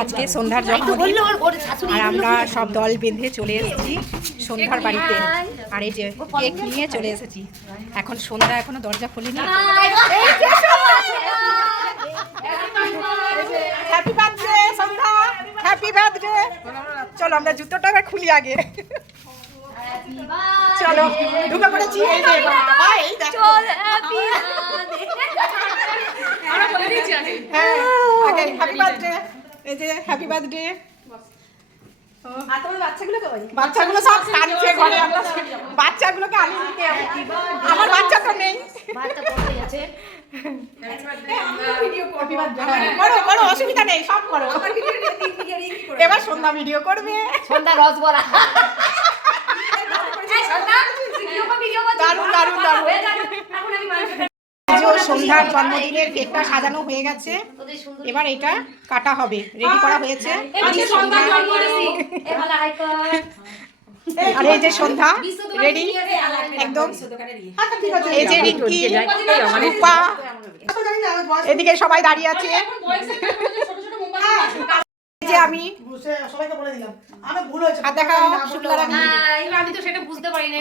আজকে সন্ধ্যার জন্মদিন আর আমরা সব দল বেঁধে চলে এসেছি সন্ধ্যার বাড়িতে। আর এই যে কেক নিয়ে চলে এসেছি। এখন সন্ধ্যা এখনো দরজা খোলেনি। হ্যাপি বার্থডে সন্ধ্যা, হ্যাপি বার্থডে। চলো আমরা জুতোটা এবার খুলি আগে। চলো ঢুকে পড়েছি। এই যে বাবা, এই দেখো আমরা বলে দিয়েছি আগে। হ্যাঁ আগে হ্যাপি বার্থডে। এই যে হ্যাপি বার্থডে। আর তোমার বাচ্চাগুলো কই? বাচ্চাগুলো সব কাঁদছে ঘরে। আমরা বাচ্চাগুলোকে আনি দিতে হবে। আমার বাচ্চা তো নেই। বাচ্চা কোথায় আছে? ভিডিও করো করো, অসুবিধা নেই, সব করো। এবার সন্ধ্যা ভিডিও করবে। সন্ধ্যা রসবরা। দারুণ দারুণ দারুণ। সন্ধ্যার জন্মদিনের কেকটা সাজানো হয়ে গেছে, এবার এটা কাটা হবে। রেডি করা হয়েছে। আর এই যে সন্ধ্যা রেডি একদম। এই যে রিঙ্কি, রূপা, এদিকে সবাই দাঁড়িয়ে আছে। যে আমি সবাইকে বলে দিলাম আমি ভুল হয়েছে। আর দেখা শুক্লারা আমি তো সেটা বুঝতে পারি না।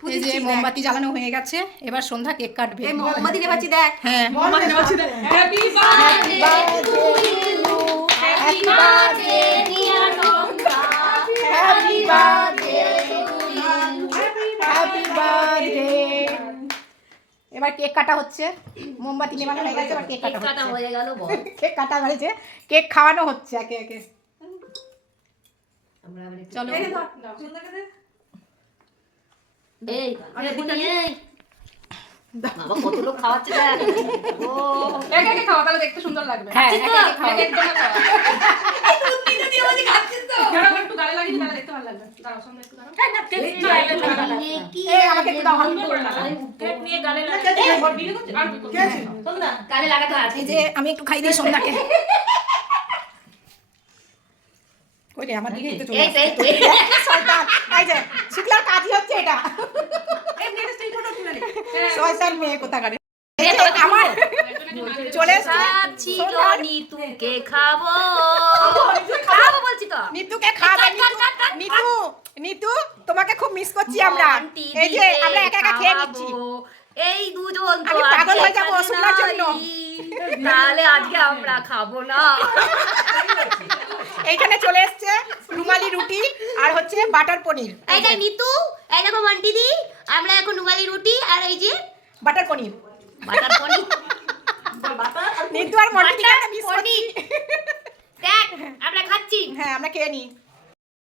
এই যে মোমবাতি জ্বালানো হয়ে গেছে, এবার সন্ধ্যা কেক কাটবে। এই মোমবাতি নেবাচ্ছি দেখ। হ্যাঁ মোমবাতি নেবাচ্ছি দেখ। Happy birthday to you, happy birthday dear Sandhya, happy birthday to you, happy birthday. এবার কেক কাটা হচ্ছে। মোমবাতি নেবানো হয়ে গেছে, এবার কেক কাটা হয়ে গেল। বল কেক কাটা হয়েছে, কেক খাওয়ানো হচ্ছে একে একে। চলো এই আরে বুনি এই বাবা কত লোক খাওয়াচ্ছে দেখ। ও একে একে খাওয়া, তাহলে দেখতে সুন্দর লাগবে। হ্যাঁ একে একে খাওয়া। এই দুধ পিঠে দিয়ে আমাকে খাচ্ছিস তো। ধরো একটু গালে লাগিয়ে তাহলে দেখতে ভালো লাগবে। দাঁড়াও সামনে একটু দাঁড়াও। কি আমাকে একটু দাও, হাত করে লাগা। কেক নিয়ে গালে লাগাতে আর কি আছে? সন্ধ্যা গালে লাগাতে আছে। এই যে আমি একটু খাই দিই সন্ধ্যাকে। কই রে আমার দিকে একটু চলে আসে। এই শয়তান, এই যে শুক্লার কাজই হচ্ছে এটা। এমনি একটা স্টিল ফটো তুলে নে। শয়তান মেয়ে কোথাকারে। এই যে আমার চলে এসেছি নিতুকে খাবো। খাবো বলছি তো। নিতুকে খাবে। নিতু নিতু তোমাকে খুব মিস করছি আমরা। এই যে আমরা একা একা খেয়ে নিচ্ছি। এই দুজন তো আমি পাগল হয়ে যাবো শুক্লার জন্য। তাহলে আজকে আমরা খাবো না। এইখানে চলে এসেছে রুমালি রুটি আর হচ্ছে বাটার পনির। এই যে নিতু, এই দেখো মন্টি দি, আমরা এখন রুমালি রুটি আর এই যে বাটার পনির। বাটার পনির। নিতু আর মন্টি দিকে একটা মিস করছি। দেখ আমরা খাচ্ছি। হ্যাঁ আমরা খেয়ে নি।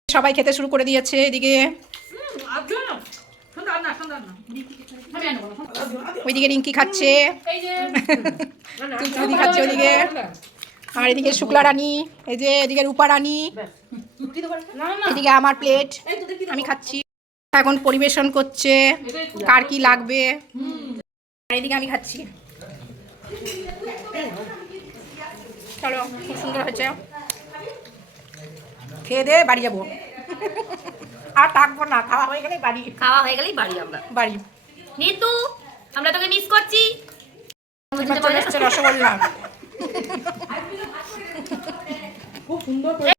সবাই খেতে শুরু করে দিয়েছে। এদিকে ওইদিকে রিঙ্কি খাচ্ছে, তুলতুলি খাচ্ছে ওইদিকে। আর এদিকে শুক্লা রানী, এই যে এদিকে রূপা রানী, এদিকে আমার প্লেট, আমি খাচ্ছি। এখন পরিবেশন করছে কার কি লাগবে। আর এদিকে আমি খাচ্ছি। চলো খুব সুন্দর হয়েছে। খেয়ে দে বাড়ি যাবো। আর থাকবো না, খাওয়া হয়ে গেলেই বাড়ি। খাওয়া হয়ে গেলেই বাড়ি আমরা বাড়ি। নিতু আমরা তোকে মিস করছি। রসগোল্লা খুব সুন্দর।